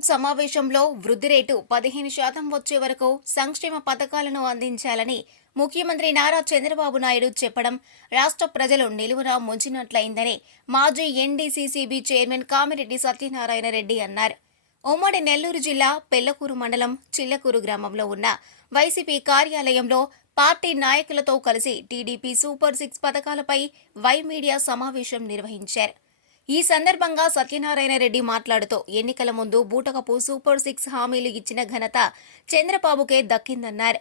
ఆయోగ్ సమావేశంలో వృద్ధి రేటు పదిహేను శాతం వచ్చే వరకు సంక్షేమ పథకాలను అందించాలని ముఖ్యమంత్రి నారా చంద్రబాబు నాయుడు చెప్పడం రాష్ట్ర ప్రజలు నిలువున ముంచినట్లయిందని మాజీ ఎన్డీసీసీబీ చైర్మన్ కామిరెడ్డి సత్యనారాయణ రెడ్డి అన్నారు. ఉమ్మడి నెల్లూరు జిల్లా పెళ్ళకూరు మండలం చిల్లకూరు గ్రామంలో ఉన్న వైసీపీ కార్యాలయంలో పార్టీ నాయకులతో కలిసి టీడీపీ సూపర్ సిక్స్ పథకాలపై వై మీడియా సమావేశం నిర్వహించారు. ఈ సందర్భంగా సత్యనారాయణ రెడ్డి మాట్లాడుతూ ఎన్నికల ముందు బూటకపు సూపర్ సిక్స్ హామీలు ఇచ్చిన ఘనత చంద్రబాబుకే దక్కిందన్నారు.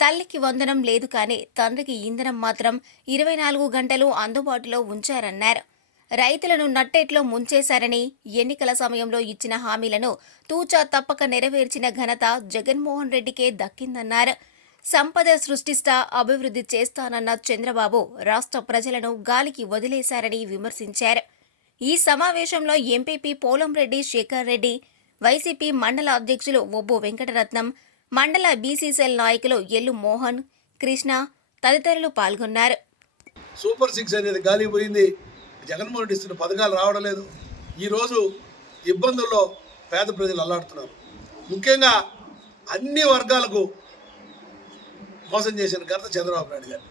తల్లికి వందనం లేదు కానీ తండ్రికి ఇంధనం మాత్రం ఇరవై నాలుగు గంటలు అందుబాటులో ఉంచారన్నారు. రైతులను నట్టేట్లో ముంచేశారని ఎన్నికల సమయంలో ఇచ్చిన హామీలను తూచా తప్పక నెరవేర్చిన ఘనత జగన్మోహన్ రెడ్డికే దక్కిందన్నారు. సంపద సృష్టిస్తా అభివృద్ధి చేస్తానన్న చంద్రబాబు రాష్ట్ర ప్రజలను గాలికి వదిలేశారని విమర్శించారు. ఈ సమావేశంలో ఎంపీపీ పోలంరెడ్డి శేఖర్ రెడ్డి వైసీపీ మండల అధ్యక్షులు ఒబ్బు వెంకటరత్నం మండల బీసీసీఎల్ నాయకులు ఎల్లు మోహన్ కృష్ణ తదితరులు పాల్గొన్నారు. సూపర్ సిక్స్ అనేది గాలి పోయింది. జగన్మోహన్ రెడ్డి ఇస్తున్న పథకాలు రావడం లేదు. ఈరోజు ఇబ్బందుల్లో పేద ప్రజలు అల్లాడుతున్నారు. ముఖ్యంగా అన్ని వర్గాలకు మోసం చేసిన ఘనత చంద్రబాబు నాయుడు గారు.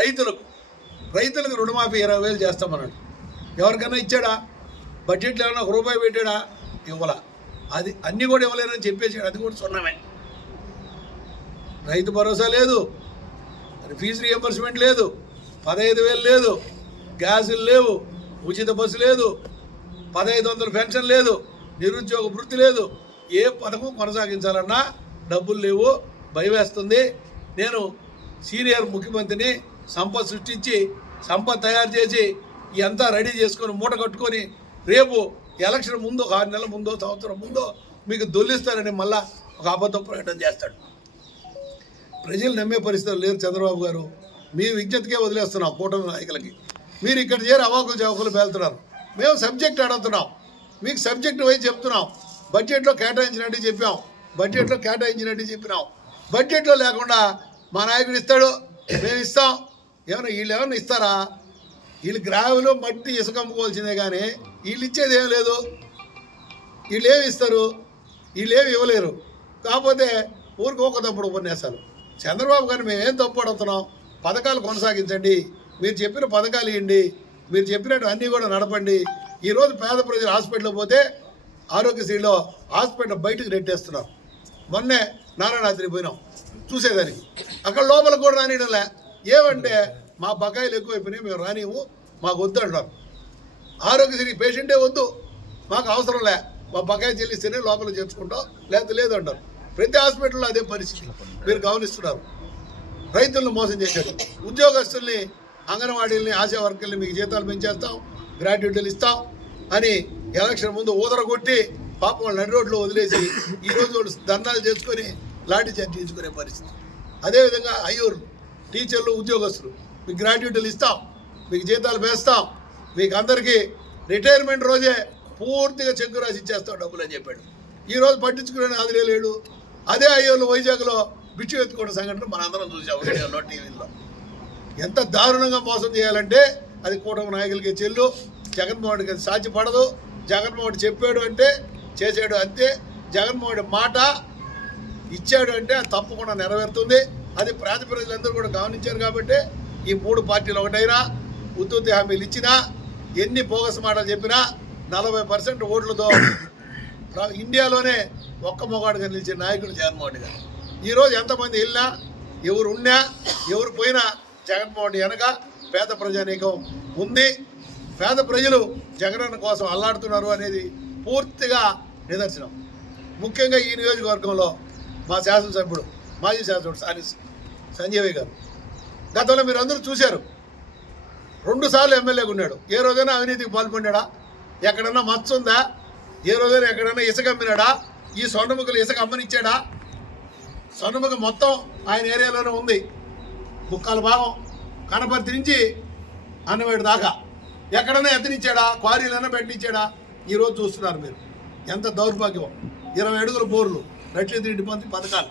రైతులకు రైతులకు రుణమాఫీ ఇరవై వేలు చేస్తామన్నాడు. ఎవరికైనా ఇచ్చాడా? బడ్జెట్లో ఏమైనా ఒక రూపాయి పెట్టాడా? ఇవ్వలా. అది అన్నీ కూడా ఇవ్వలేరని చెప్పేసాడు అది కూడా సున్నామే. రైతు భరోసా లేదు. ఫీజు రియంబర్స్మెంట్ లేదు. పదహైదు వేలు లేదు. గ్యాసులు లేవు. ఉచిత బస్సు లేదు. పదహైదు వందల పెన్షన్ లేదు. నిరుద్యోగ వృత్తి లేదు. ఏ పథకం కొనసాగించాలన్నా డబ్బులు లేవు. భయమేస్తుంది నేను సీనియర్ ముఖ్యమంత్రిని సంపద సృష్టించి సంపద తయారు చేసి ఇదంతా రెడీ చేసుకొని మూట కట్టుకొని రేపు ఎలక్షన్ ముందు ఒక ఆరు నెలల ముందో సంవత్సరం ముందో మీకు దొల్లిస్తారని మళ్ళా ఒక అబద్ధం ప్రకటన చేస్తాడు. ప్రజలు నమ్మే పరిస్థితులు లేరు చంద్రబాబు గారు. మీ విజ్ఞతకే వదిలేస్తున్నాం కూటమి నాయకులకి. మీరు ఇక్కడ చేరి అవాకులు చవకులు పేలుతున్నారు. మేము సబ్జెక్ట్ అడుగుతున్నాం. మీకు సబ్జెక్ట్ వైజ్ చెప్తున్నాం. బడ్జెట్లో కేటాయించినట్టు చెప్పాం. బడ్జెట్లో కేటాయించినట్టు చెప్పినాం. బడ్జెట్లో లేకుండా మా నాయకుడు ఇస్తాడు మేము ఇస్తాం. ఏమైనా వీళ్ళు ఏమైనా ఇస్తారా? వీళ్ళు గ్రావిలో మట్టి ఇసుక అమ్ముకోవాల్సిందే కానీ వీళ్ళు ఇచ్చేది ఏం లేదు. వీళ్ళు ఏమి ఇస్తారు? వీళ్ళు ఏమి ఇవ్వలేరు. కాకపోతే ఊరికి ఒక తప్పుడు ఉపన్యాసాలు. చంద్రబాబు గారిని మేము ఏం తప్పు అడుగుతున్నాం పథకాలు కొనసాగించండి. మీరు చెప్పిన పథకాలు ఇవ్వండి. మీరు చెప్పినట్టు అన్నీ కూడా నడపండి. ఈరోజు పేద ప్రజలు హాస్పిటల్కి పోతే ఆరోగ్యశ్రీలో హాస్పిటల్ బయటకు రెట్టేస్తున్నాం మొన్నే నారాయణాద్రి పోయినాం. చూసేదానికి. అక్కడ లోపల కూడా రానియడంలే. ఏమంటే మా బకాయిలు ఎక్కువైపోయినాయి మేము రానివ్వు మాకు వద్దు అంటారు. ఆరోగ్యశ్రీ పేషెంటే వద్దు. మాకు అవసరం లే. మా బకాయి చెల్లిస్తేనే లోపల చేర్చుకుంటాం. లేకపోతే లేదు అంటారు. ప్రతి హాస్పిటల్లో అదే పరిస్థితి. మీరు గమనిస్తున్నారు. రైతులను మోసం చేశారు. ఉద్యోగస్తుల్ని అంగన్వాడీల్ని ఆశా వర్కర్ని మీకు జీతాలు పెంచేస్తాం. గ్రాట్యుటీలు ఇస్తాం. అని ఎలక్షన్ ముందు ఊదరగొట్టి పాపం వాళ్ళు నడి రోడ్లో వదిలేసి ఈరోజు వాళ్ళు ధర్నాలు చేసుకొని లాఠీ చార్జ్ తీసుకునే పరిస్థితి. అదేవిధంగా అయ్యూరు టీచర్లు ఉద్యోగస్తులు మీకు గ్రాట్యుటీలు ఇస్తాం. మీకు జీతాలు వేస్తాం. మీకు అందరికీ రిటైర్మెంట్ రోజే పూర్తిగా చెక్కు రాసి ఇచ్చేస్తాం డబ్బులు అని చెప్పాడు. ఈరోజు పట్టించుకునే అది లేడు. అదే అయ్యోళ్ళు వైజాగ్లో బిచ్చు ఎత్తుకోవడం సంఘటన మనందరం చూసాం రేడియోలో టీవీలో. ఎంత దారుణంగా మోసం చేయాలంటే అది కూటమి నాయకులకి చెల్లు జగన్మోహన్ రెడ్డికి అది సాధ్యపడదు జగన్మోహన్ చెప్పాడు అంటే చేసాడు అంతే. జగన్మోహన్ మాట ఇచ్చాడు అంటే అది తప్పకుండా నెరవేరుతుంది. అది ప్రాంత ప్రజలందరూ కూడా గమనించారు కాబట్టి ఈ మూడు పార్టీలు ఒకటైనా ఉత్తుత్తి హామీలు ఇచ్చినా ఎన్ని బోగస్ మాటలు చెప్పినా నలభై పర్సెంట్ ఓట్లతో ఇండియాలోనే ఒక్క మొగాడుగా నిలిచిన నాయకుడు జగన్మోహన్ రెడ్డి గారు. ఈరోజు ఎంతమంది వెళ్ళినా ఎవరు ఉన్నా ఎవరు పోయినా జగన్మోహన్ వెనక పేద ప్రజానీకం ఉంది. పేద ప్రజలు జగనన్న కోసం అల్లాడుతున్నారు అనేది పూర్తిగా నిదర్శనం. ముఖ్యంగా ఈ నియోజకవర్గంలో మా శాసనసభ్యుడు మాజీ శాసనసభ్యుడు సాని సంజీవి గారు. గతంలో మీరు అందరూ చూశారు రెండు సార్లు ఎమ్మెల్యేగా ఉన్నాడు. ఏ రోజైనా అవినీతికి పాల్పడ్డా ఎక్కడన్నా మచ్చ ఉందా? ఏ రోజైనా ఎక్కడన్నా ఇసుక అమ్మినాడా? ఈ సొండముఖలు ఇసుక అమ్మనిచ్చాడా? సొండముఖ మొత్తం ఆయన ఏరియాలోనే ఉంది. ముక్కాల భాగం కనపర్తి నుంచి అన్నవేడు దాకా. ఎక్కడన్నా ఎత్తనిచ్చాడా? క్వారీలన్నా పెట్టించాడా ఈరోజు చూస్తున్నారు మీరు. ఎంత దౌర్భాగ్యం. ఇరవై అడుగుల బోర్లు రక్షిత ఇంటి మంత్రి పథకాలు.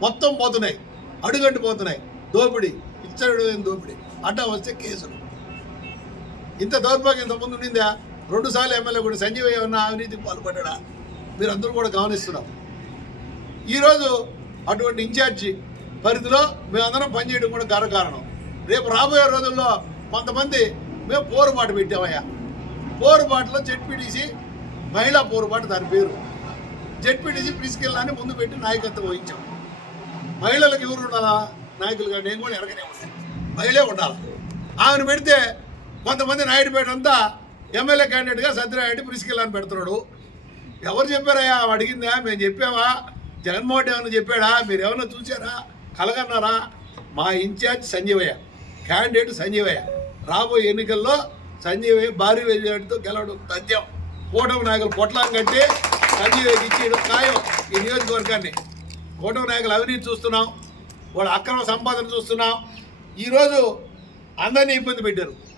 మొత్తం పోతున్నాయి. అడుగంటి పోతున్నాయి. దోపిడీ. ఇచ్చడు దోపిడీ? అడ్డా వస్తే కేసులు. ఇంత దౌర్భాగ్యం ఇంత ముందు ఉండిందా? రెండు సార్లు ఎమ్మెల్యే కూడా సంజీవయ్య ఉన్న అవినీతికి పాల్పడ్డా మీరందరూ కూడా గమనిస్తున్నాం ఈరోజు అటువంటి ఇన్ఛార్జి పరిధిలో మేమందరం పనిచేయడం కూడా గర్వకారణం రేపు రాబోయే రోజుల్లో కొంతమంది మేము పోరుబాటు పెట్టామయ్యా. పోరుబాటులో జెడ్పీటీసీ మహిళా పోరుబాటు దాని పేరు. జెడ్పీటీసీ ప్రిస్కెళ్ళాన్ని ముందు పెట్టి నాయకత్వం వహించాం. మహిళలకు ఎవరు ఉండాలా? నాయకులుగా నేను కూడా ఎరగనే ఉంటాను. మహిళే ఉండాలి? ఆమెను పెడితే కొంతమంది నాయుడుపేట అంతా ఎమ్మెల్యే క్యాండిడేట్గా సత్యనారాయణ ప్రిస్కెళ్ళాన్ని పెడుతున్నాడు. ఎవరు చెప్పారయ్యా? అడిగిందా? మేము చెప్పావా జగన్మోహన్ ఏమైనా చెప్పాడా? మీరు ఏమైనా చూసారా కలగన్నారా? మా ఇన్ఛార్జ్ సంజీవయ్య. క్యాండిడేట్ సంజీవయ్య. రాబోయే ఎన్నికల్లో సంజీవయ్య భారీ విజయంతో గెలవడం తథ్యం. కూటమి నాయకులు పొట్లం కట్టి సంజీవయ్యకి ఇచ్చేయడం ఖాయం ఈ నియోజకవర్గాన్ని. కూటమి నాయకులు అవినీతి చూస్తున్నాం. వాళ్ళ అక్రమ సంపాదన చూస్తున్నాం. ఈరోజు అందరినీ ఇబ్బంది పెట్టారు.